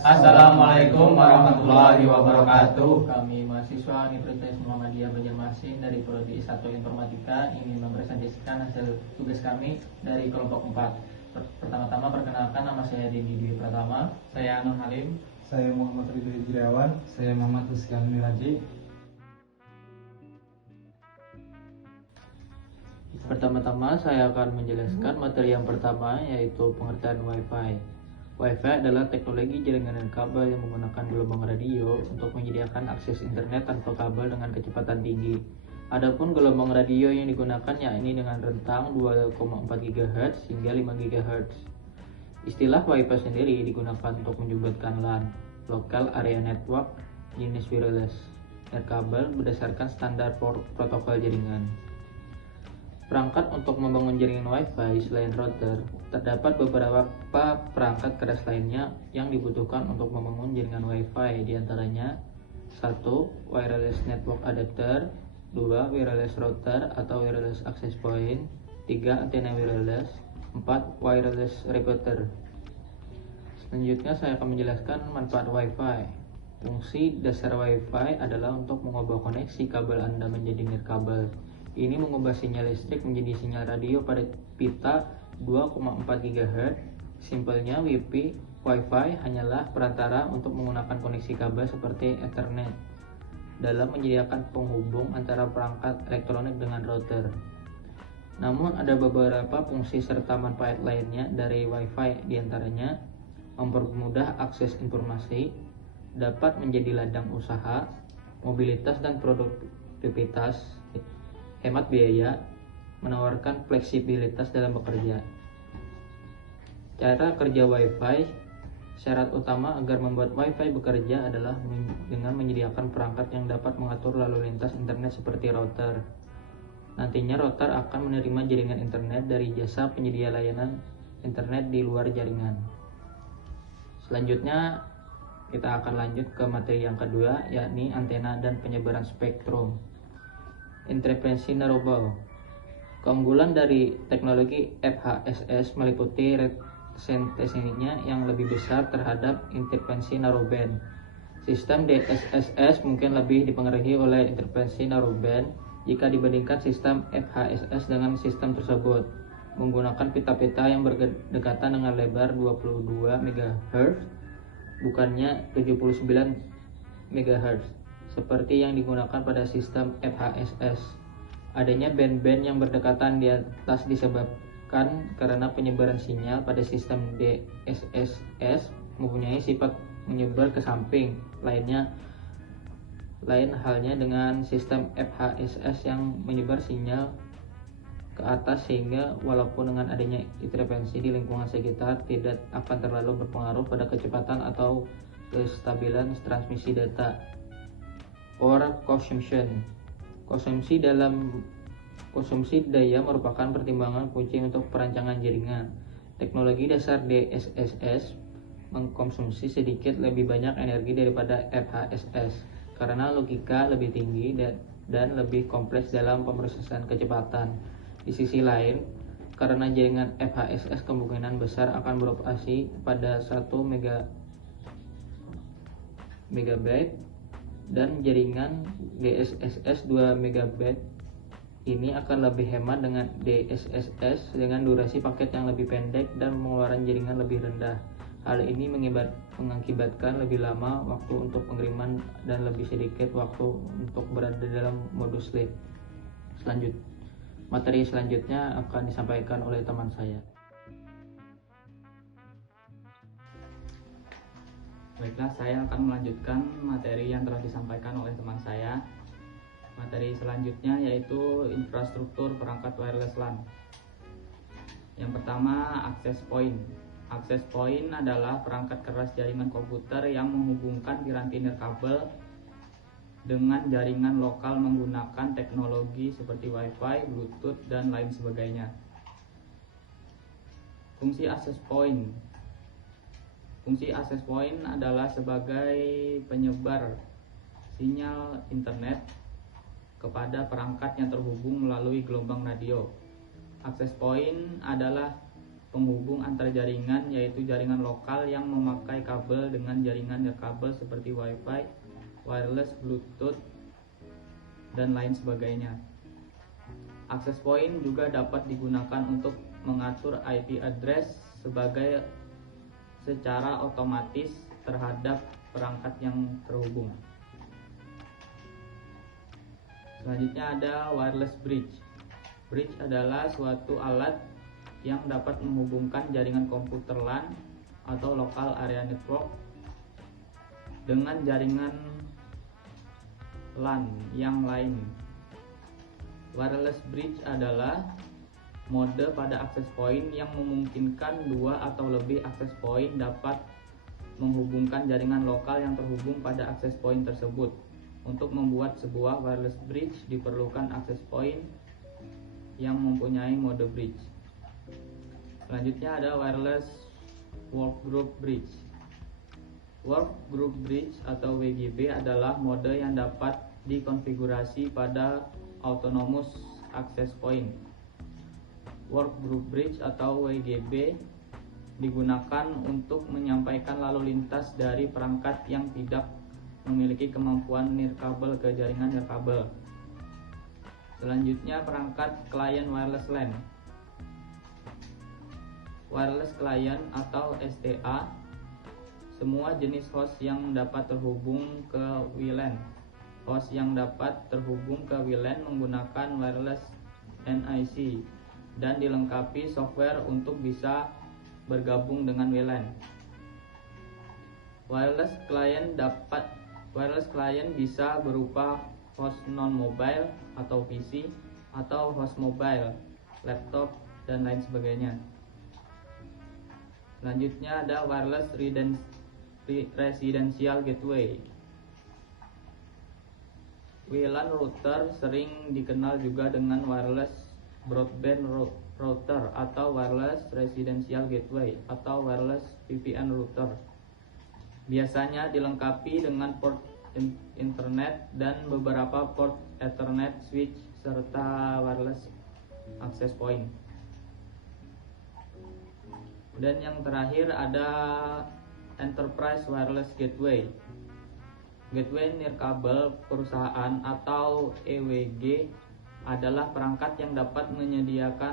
Assalamualaikum warahmatullahi wabarakatuh. Kami mahasiswa Universitas Muhammadiyah Banjarmasin dari Prodi S1 Informatika ingin mempresentasikan hasil tugas kami dari kelompok 4. Pertama-tama perkenalkan, nama saya Dini Dwi Pratama. Saya Nur Halim. Saya Muhammad Ridho Hijriawan. Saya Muhammad Rizky Miraji. Pertama-tama saya akan menjelaskan materi yang pertama, yaitu pengertian Wi-Fi. Wi-Fi adalah teknologi jaringan dan kabel yang menggunakan gelombang radio untuk menyediakan akses internet tanpa kabel dengan kecepatan tinggi. Adapun gelombang radio yang digunakan yakni dengan rentang 2,4 GHz hingga 5 GHz. Istilah Wi-Fi sendiri digunakan untuk menyebutkan LAN, Local Area Network, jenis wireless, nirkabel berdasarkan standar protokol jaringan. Perangkat untuk membangun jaringan Wi-Fi selain router, terdapat beberapa perangkat keras lainnya yang dibutuhkan untuk membangun jaringan Wi-Fi, diantaranya 1. Wireless Network Adapter, 2. Wireless Router atau Wireless Access Point, 3. Antena wireless, 4. Wireless Repeater. Selanjutnya saya akan menjelaskan manfaat Wi-Fi. Fungsi dasar Wi-Fi adalah untuk mengubah koneksi kabel Anda menjadi nirkabel. Ini mengubah sinyal listrik menjadi sinyal radio pada pita 2,4 GHz. Simpelnya, Wi-Fi hanyalah perantara untuk menggunakan koneksi kabel seperti Ethernet dalam menyediakan penghubung antara perangkat elektronik dengan router. Namun ada beberapa fungsi serta manfaat lainnya dari Wi-Fi, diantaranya mempermudah akses informasi, dapat menjadi ladang usaha, mobilitas dan produktivitas, hemat biaya, menawarkan fleksibilitas dalam bekerja. Cara kerja Wi-Fi. Syarat utama agar membuat Wi-Fi bekerja adalah dengan menyediakan perangkat yang dapat mengatur lalu lintas internet seperti router. Nantinya router akan menerima jaringan internet dari jasa penyedia layanan internet di luar jaringan. Selanjutnya kita akan lanjut ke materi yang kedua, yakni antena dan penyebaran spektrum. Interferensi narrowband. Keunggulan dari teknologi FHSS meliputi resistensnya yang lebih besar terhadap interferensi narrowband. Sistem DSSS mungkin lebih dipengaruhi oleh interferensi narrowband jika dibandingkan sistem FHSS dengan sistem tersebut menggunakan pita-pita yang berdekatan dengan lebar 22 MHz bukannya 79 MHz seperti yang digunakan pada sistem FHSS. Adanya band-band yang berdekatan di atas disebabkan karena penyebaran sinyal pada sistem DSSS mempunyai sifat menyebar ke samping. Lain halnya dengan sistem FHSS yang menyebar sinyal ke atas, sehingga walaupun dengan adanya interferensi di lingkungan sekitar tidak akan terlalu berpengaruh pada kecepatan atau kestabilan transmisi data. Power consumption. Konsumsi daya merupakan pertimbangan kunci untuk perancangan jaringan. Teknologi dasar DSSS mengkonsumsi sedikit lebih banyak energi daripada FHSS karena logika lebih tinggi dan lebih kompleks dalam pemrosesan kecepatan. Di sisi lain, karena jaringan FHSS kemungkinan besar akan beroperasi pada 1 MB dan jaringan DSSS 2 MB ini akan lebih hemat dengan DSSS dengan durasi paket yang lebih pendek dan pengeluaran jaringan lebih rendah. Hal ini mengakibatkan lebih lama waktu untuk pengiriman dan lebih sedikit waktu untuk berada dalam modus sleep. Materi selanjutnya akan disampaikan oleh teman saya. Baiklah, saya akan melanjutkan materi yang telah disampaikan oleh teman saya. Materi selanjutnya yaitu infrastruktur perangkat wireless LAN. Yang pertama, access point. Access point adalah perangkat keras jaringan komputer yang menghubungkan piranti nirkabel dengan jaringan lokal menggunakan teknologi seperti Wi-Fi, Bluetooth, dan lain sebagainya. Fungsi access point. Fungsi access point adalah sebagai penyebar sinyal internet kepada perangkat yang terhubung melalui gelombang radio. Access point adalah penghubung antar jaringan, yaitu jaringan lokal yang memakai kabel dengan jaringan nirkabel seperti Wi-Fi, wireless, Bluetooth, dan lain sebagainya. Access point juga dapat digunakan untuk mengatur IP address secara otomatis terhadap perangkat yang terhubung. Selanjutnya ada wireless bridge. Bridge adalah suatu alat yang dapat menghubungkan jaringan komputer LAN atau local area network dengan jaringan LAN yang lain. Wireless bridge adalah mode pada access point yang memungkinkan dua atau lebih access point dapat menghubungkan jaringan lokal yang terhubung pada access point tersebut. Untuk membuat sebuah wireless bridge diperlukan access point yang mempunyai mode bridge. Selanjutnya ada wireless workgroup bridge. Workgroup bridge atau WGB adalah mode yang dapat dikonfigurasi pada autonomous access point. Workgroup bridge atau WGB digunakan untuk menyampaikan lalu lintas dari perangkat yang tidak memiliki kemampuan nirkabel ke jaringan nirkabel. Selanjutnya perangkat client wireless LAN. Wireless client atau STA, semua jenis host yang dapat terhubung ke WLAN. Host yang dapat terhubung ke WLAN menggunakan wireless NIC dan dilengkapi software untuk bisa bergabung dengan WLAN. Wireless client bisa berupa host non-mobile atau PC atau host mobile, laptop, dan lain sebagainya. Selanjutnya ada wireless residential gateway. WLAN router sering dikenal juga dengan wireless broadband router atau wireless residential gateway atau wireless VPN router. Biasanya dilengkapi dengan port internet dan beberapa port Ethernet switch serta wireless access point. Dan yang terakhir ada enterprise wireless gateway. Gateway nirkabel perusahaan atau EWG adalah perangkat yang dapat menyediakan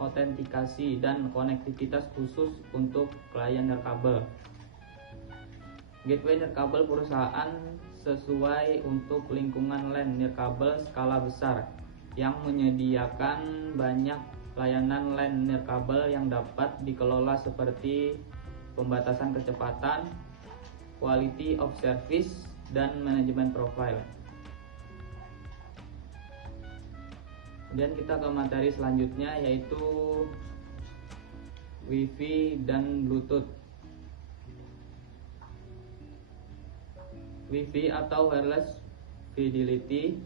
autentikasi dan konektivitas khusus untuk klien nirkabel. Gateway nirkabel perusahaan sesuai untuk lingkungan LAN nirkabel skala besar yang menyediakan banyak layanan LAN nirkabel yang dapat dikelola seperti pembatasan kecepatan, quality of service, dan manajemen profile. Kemudian kita ke materi selanjutnya, yaitu Wi-Fi dan Bluetooth. Wi-Fi atau wireless fidelity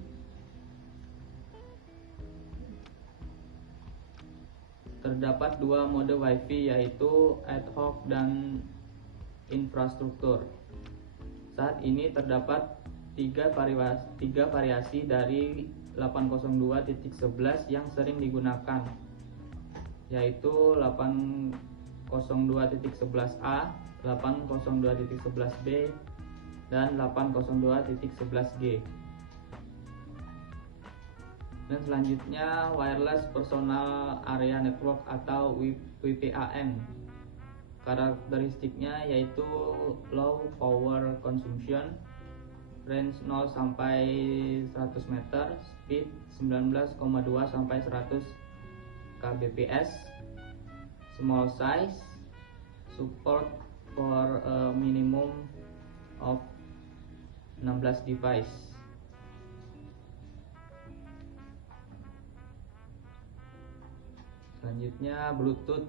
terdapat dua mode Wi-Fi, yaitu ad hoc dan infrastruktur. Saat ini terdapat tiga variasi dari 802.11 yang sering digunakan, yaitu 802.11a, 802.11b, dan 802.11g. Dan selanjutnya wireless personal area network atau WPAN. Karakteristiknya yaitu low power consumption, range 0 sampai 100 meter, speed 19,2 sampai 100 kbps, small size, support for a minimum of 16 device. Selanjutnya Bluetooth.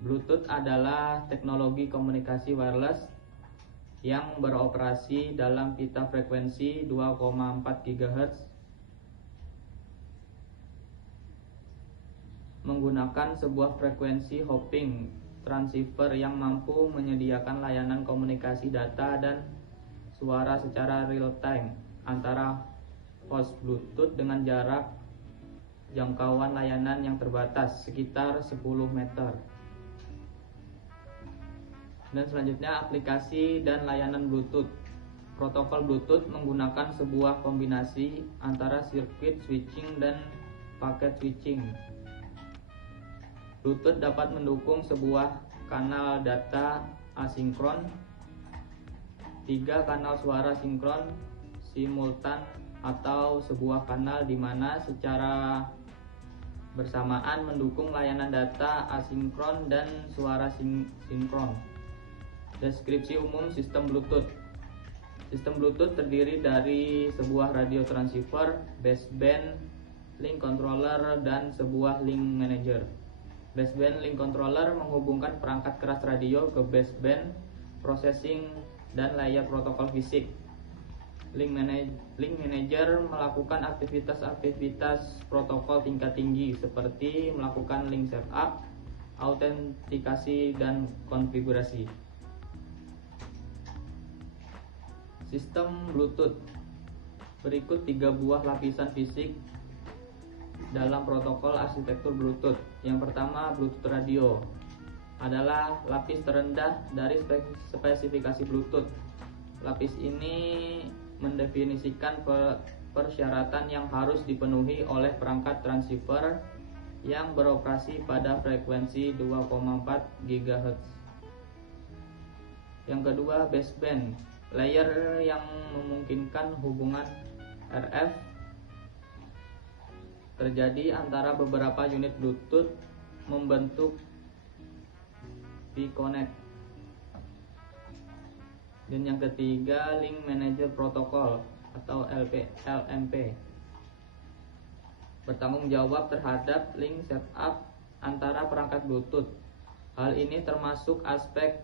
Bluetooth adalah teknologi komunikasi wireless yang beroperasi dalam pita frekuensi 2,4 GHz menggunakan sebuah frekuensi hopping transceiver yang mampu menyediakan layanan komunikasi data dan suara secara real time antara host Bluetooth dengan jarak jangkauan layanan yang terbatas sekitar 10 meter. Dan selanjutnya aplikasi dan layanan Bluetooth. Protokol Bluetooth menggunakan sebuah kombinasi antara sirkuit switching dan paket switching. Bluetooth dapat mendukung sebuah kanal data asinkron, 3 kanal suara sinkron simultan, atau sebuah kanal di mana secara bersamaan mendukung layanan data asinkron dan suara sinkron. Deskripsi umum sistem Bluetooth. Sistem Bluetooth terdiri dari sebuah radio transceiver, baseband, link controller, dan sebuah link manager. Baseband link controller menghubungkan perangkat keras radio ke baseband processing dan layer protokol fisik. Link manager melakukan aktivitas-aktivitas protokol tingkat tinggi seperti melakukan link setup, autentikasi, dan konfigurasi. Sistem Bluetooth. Berikut 3 buah lapisan fisik dalam protokol arsitektur Bluetooth. Yang pertama, Bluetooth radio adalah lapis terendah dari spesifikasi Bluetooth. Lapis ini mendefinisikan persyaratan yang harus dipenuhi oleh perangkat transceiver yang beroperasi pada frekuensi 2,4 GHz. Yang kedua, baseband, layer yang memungkinkan hubungan RF terjadi antara beberapa unit Bluetooth membentuk V-Connect. Dan yang ketiga, Link Manager Protocol atau LMP, bertanggung jawab terhadap link setup antara perangkat Bluetooth. Hal ini termasuk aspek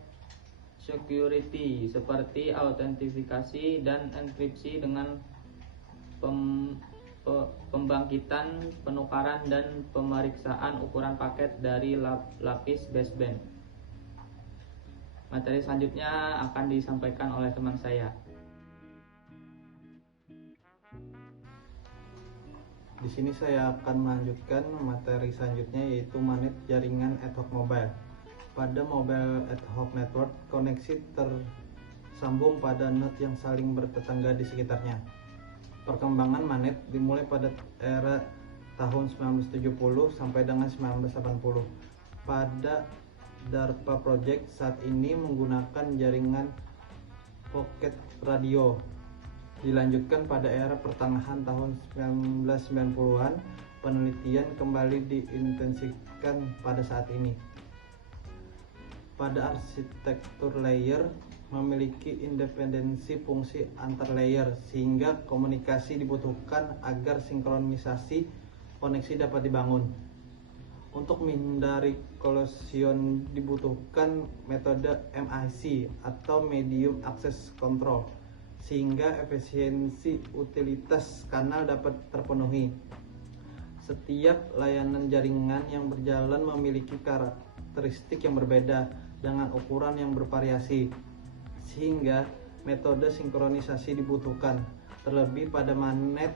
security seperti autentifikasi dan enkripsi dengan pembangkitan, penukaran, dan pemeriksaan ukuran paket dari lapis baseband. Materi selanjutnya akan disampaikan oleh teman saya. Di sini saya akan melanjutkan materi selanjutnya, yaitu manit jaringan ad hoc mobile. Pada mobile ad hoc network, koneksi tersambung pada node yang saling bertetangga di sekitarnya. Perkembangan manet dimulai pada era tahun 1970 sampai dengan 1980. Pada DARPA Project saat ini menggunakan jaringan pocket radio. Dilanjutkan pada era pertengahan tahun 1990-an, penelitian kembali diintensifkan pada saat ini. Pada arsitektur layer memiliki independensi fungsi antar layer, sehingga komunikasi dibutuhkan agar sinkronisasi koneksi dapat dibangun. Untuk menghindari kolision dibutuhkan metode MAC atau Medium Access Control, sehingga efisiensi utilitas kanal dapat terpenuhi. Setiap layanan jaringan yang berjalan memiliki karakteristik yang berbeda dengan ukuran yang bervariasi, sehingga metode sinkronisasi dibutuhkan. Terlebih pada manet,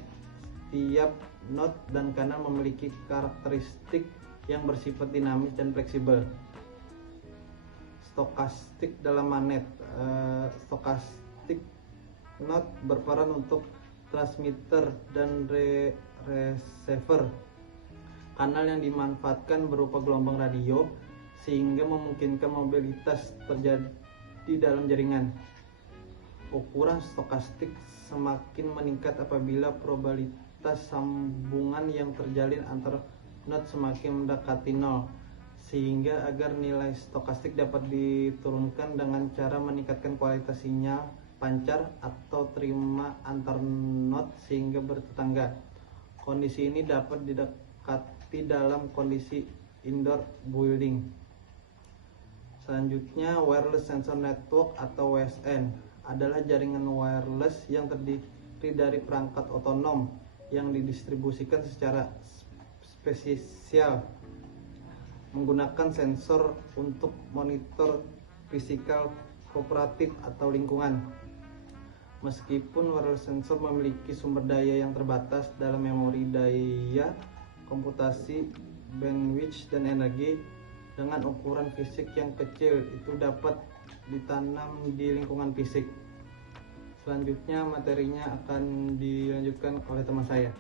setiap node dan kanal memiliki karakteristik yang bersifat dinamis dan fleksibel. Stokastik dalam manet. Stokastik node berperan untuk transmitter dan receiver. Kanal yang dimanfaatkan berupa gelombang radio, sehingga memungkinkan mobilitas terjadi di dalam jaringan. Ukuran stokastik semakin meningkat apabila probabilitas sambungan yang terjalin antar node semakin mendekati 0, sehingga agar nilai stokastik dapat diturunkan dengan cara meningkatkan kualitas sinyal pancar atau terima antar node sehingga bertetangga. Kondisi ini dapat didekati dalam kondisi indoor building. Selanjutnya, wireless sensor network atau WSN adalah jaringan wireless yang terdiri dari perangkat otonom yang didistribusikan secara spesial menggunakan sensor untuk monitor fisikal kooperatif atau lingkungan. Meskipun wireless sensor memiliki sumber daya yang terbatas dalam memori daya, komputasi, bandwidth, dan energi dengan ukuran fisik yang kecil itu dapat ditanam di lingkungan fisik. Selanjutnya materinya akan dilanjutkan oleh teman saya.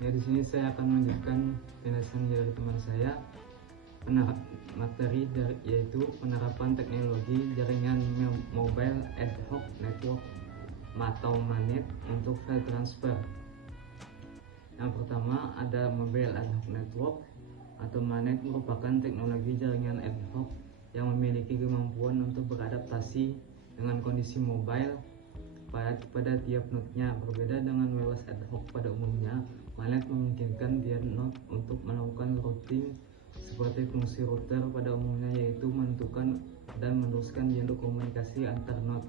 Ya, di sini saya akan melanjutkan penjelasan dari teman saya. Materi yaitu penerapan teknologi jaringan mobile ad hoc network atau MANET untuk file transfer. Yang pertama ada mobile ad hoc network atau MANET, merupakan teknologi jaringan ad hoc yang memiliki kemampuan untuk beradaptasi dengan kondisi mobile pada tiap node-nya. Berbeda dengan wireless ad hoc pada umumnya, MANET memungkinkan tiap node untuk melakukan routing seperti fungsi router pada umumnya, yaitu menentukan dan meneruskan jalur komunikasi antar node.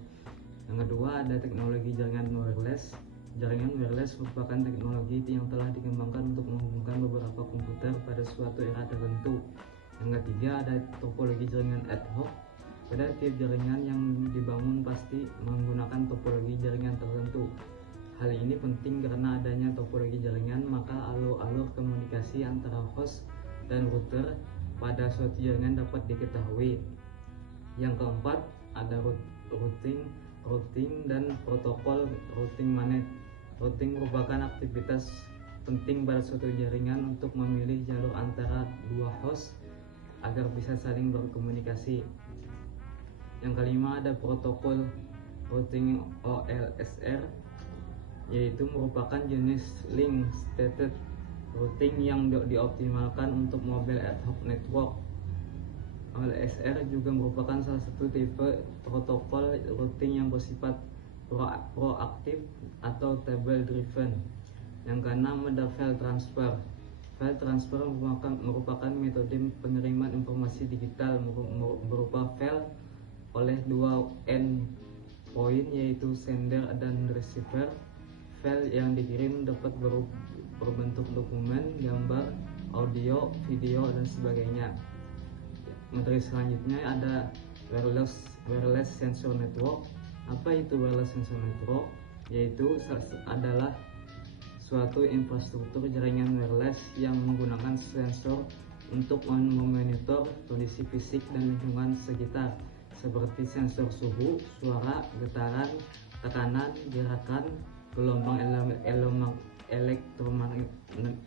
Yang kedua ada teknologi jaringan wireless. Jaringan wireless merupakan teknologi yang telah dikembangkan untuk menghubungkan beberapa komputer pada suatu era tertentu. Yang ketiga ada topologi jaringan ad hoc. Pada tiap jaringan yang dibangun pasti menggunakan topologi jaringan tertentu. Hal ini penting karena adanya topologi jaringan, maka alur-alur komunikasi antara host dan router pada suatu jaringan dapat diketahui. Yang keempat ada routing dan protokol routing MANET. Routing merupakan aktivitas penting pada suatu jaringan untuk memilih jalur antara dua host agar bisa saling berkomunikasi. Yang kelima ada protokol routing OLSR, yaitu merupakan jenis link state routing yang dioptimalkan untuk mobile ad hoc network. OLSR juga merupakan salah satu tipe protokol routing yang bersifat proaktif atau table driven. Yang keenam ada file transfer. File transfer merupakan metode pengiriman informasi digital berupa file oleh dua endpoint, yaitu sender dan receiver. File yang dikirim dapat berbentuk dokumen, gambar, audio, video, dan sebagainya. Materi selanjutnya ada wireless sensor network. Apa itu wireless sensor network? Yaitu adalah suatu infrastruktur jaringan wireless yang menggunakan sensor untuk memonitor kondisi fisik dan lingkungan sekitar, seperti sensor suhu, suara, getaran, tekanan, gerakan, gelombang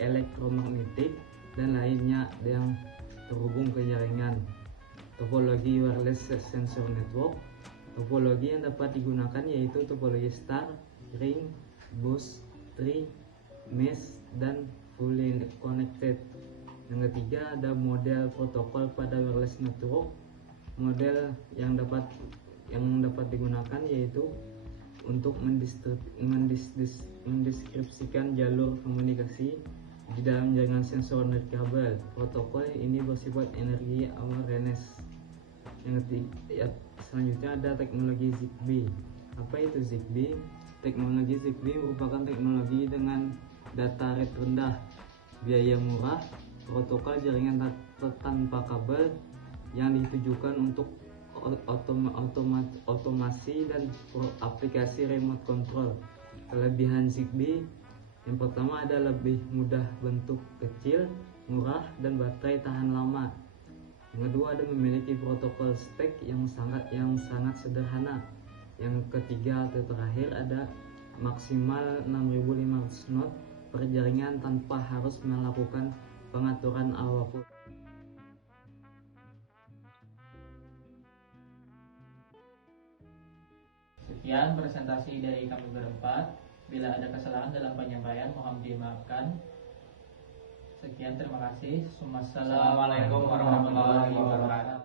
elektromagnetik, dan lainnya yang terhubung ke jaringan. Topologi wireless sensor network. Topologi yang dapat digunakan yaitu topologi star, ring, bus, tree, mesh, dan fully connected. Yang ketiga ada model protokol pada wireless network. Model yang dapat digunakan yaitu untuk mendeskripsikan jalur komunikasi di dalam jaringan sensor nirkabel. Protokol ini bersifat energi awareness. Yang ketiga, selanjutnya ada teknologi ZigBee. Apa itu ZigBee? Teknologi ZigBee merupakan teknologi dengan data rate rendah, biaya murah, protokol jaringan tanpa kabel yang ditujukan untuk otomasi dan aplikasi remote control. Kelebihan ZigBee yang pertama ada lebih mudah, bentuk kecil, murah, dan baterai tahan lama. Yang kedua ada memiliki protokol stack yang sangat sederhana. Yang ketiga atau terakhir ada maksimal 6500 knot per jaringan tanpa harus melakukan pengaturan apapun. Sekian presentasi dari kami berempat. Bila ada kesalahan dalam penyampaian mohon dimaafkan. Sekian, terima kasih. Assalamualaikum warahmatullahi wabarakatuh.